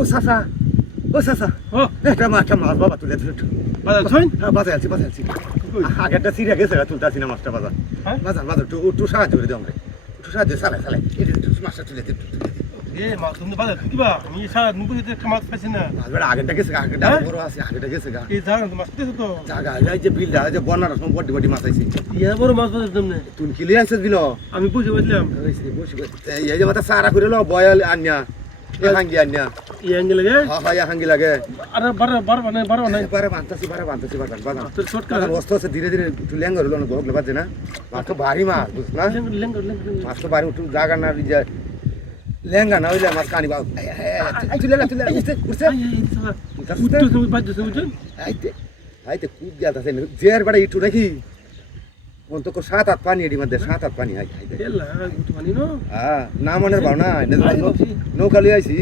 ও চাচা একটা মাছ বাবা তুলে একটু বাজার আছি আগেরটা সিরিয়া গেছে তুলতে না মাছটা বাজার বাজার একটু সাহায্য করে দিও আমরা একটু সাহায্য চালাই মাছটা তুলে দিই মাছ তুমি বাজার কিবা আমি সারা নুপুর একটা মাছ পাইছি না আগেরটা গেছে আগেরটা বড় আছে আগেরটা গেছে গা এই জায়গা মাছ পেয়েছো তো জায়গা যে বিলটা যে বন্যার সময় বড্ডি মাছ আইছে ইয়া বড় মাছ বাজার তুমি তুমি কি লিয়ে আসছিস বিল আমি বুঝে বললাম এই যে মাথা সারা করে লো বয়াল আন্যা এ হাঙ্গি আন্যা এই অ্যাঙ্গেল লাগে হ্যাঁ হাঙ্গি লাগে আরে বারো বানাই বারে বাঁধতাছি বাজান তোর শর্ট করে বস্তু আছে ধীরে ধীরে একটু ল্যাঙ্গর হলো না গরম বাজে না মাছ তো ভারী মাছ বুঝ না লেঙ্গর মাছ তো ভারী একটু জায়গা না লেঙ্গা না হইলে মাছ কানি বাবু তুলে উঠছে আইতে কুদ গিয়া আছে জের বাড়া ইটু নাকি মন তো 7-8 পানি এডি মধ্যে 7-8 পানি আইতে হ্যাঁ না মনের ভাবনা নৌকা লিয়ে আইছি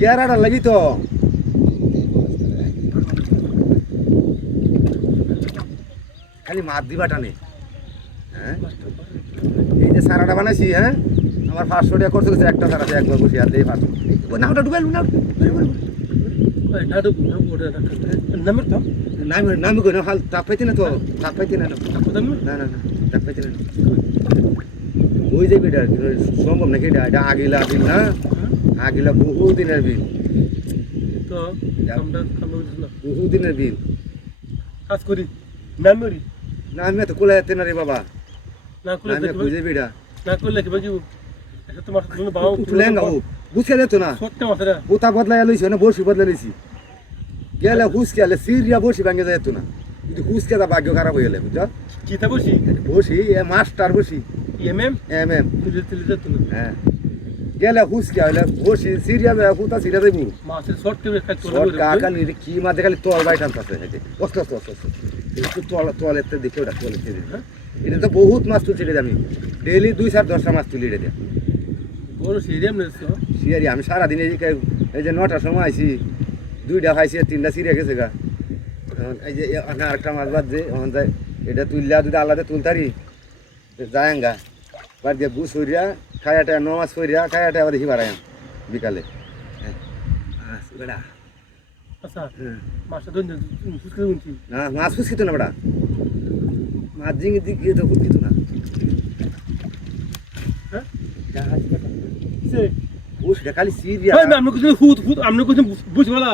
গেরাটা লাগি তো খালি মাছ দিবা টানে হ্যাঁ এই যে সারাটা বানাইছি হ্যাঁ আমার 500 টাকা খরচ হয়েছে একটা সারাতে একবার বসে আর দেই 500 নামটা ডুবাইল না নামি কই না হাল তাপ পাইতে না তো তাপ পাইতে না না তাপ পাইতে না ওই যে বেটা সম্ভব নাকি এটা আগিলা বিল না আগিলা বহু দিনের বিল তো বহু দিনের বিল কাজ করি নামি না আমি তো কোলা যেতে না রে বাবা না করলে আমি বুঝে বেটা না করলে কি বাকি এটা তোমার জন্য বাবা লেঙ্গা ও বুঝে যেত না ছোট্ট মাছেরা বোতা বদলাই লইছি না বসি বদলাই লইছি গেলে হুসকে আলে সিরিয়া বসি ভাঙে যেত না কিন্তু হুসকে দা ভাগ্য খারাপ হয়ে গেলে বুঝছো কি তা বসি বসি এ মাস্টার বসি এমএম তুলে তো না হ্যাঁ গেলে হুসকে আলে বসি সিরিয়া হুতা সিরিয়া দেবু মাছের শর্ট করে কাজ করে কাকালি কি মাঝে খালি তোল বাইট আনতাছে হেতে কষ্ট একটু তোয়ালেতে দেখে ওটা তোয়ালেতে হ্যাঁ এটা তো বহুত মাছ তুলছি রে আমি ডেইলি 2-10টা মাছ তুলি রে বড় সিরিয়াম নেছো সিরিয়া আমি সারা দিন এই যে 9টার সময় আইছি 2টা খাইছি 3টা সিরিয়া গেছে গা এই যে আরেকটা মাছ বাদ যে ওখান যায় এটা তুললা যদি আলাদা তুলতারি যায়ঙ্গা বাদ দিয়ে বুস হইয়া খায়াটা নমাজ হইয়া খায়াটা আবার দেখি বাড়ায় বিকালে বেড়া আচ্ছা মাছটা ধরে ফুসকে উঠি না মাছ ফুসকিত না বেড়া মাছ জিঙে দিকে তো ফুসকিত না হ্যাঁ বুস খালি সিরিয়া আমি কিছু বুঝ বলা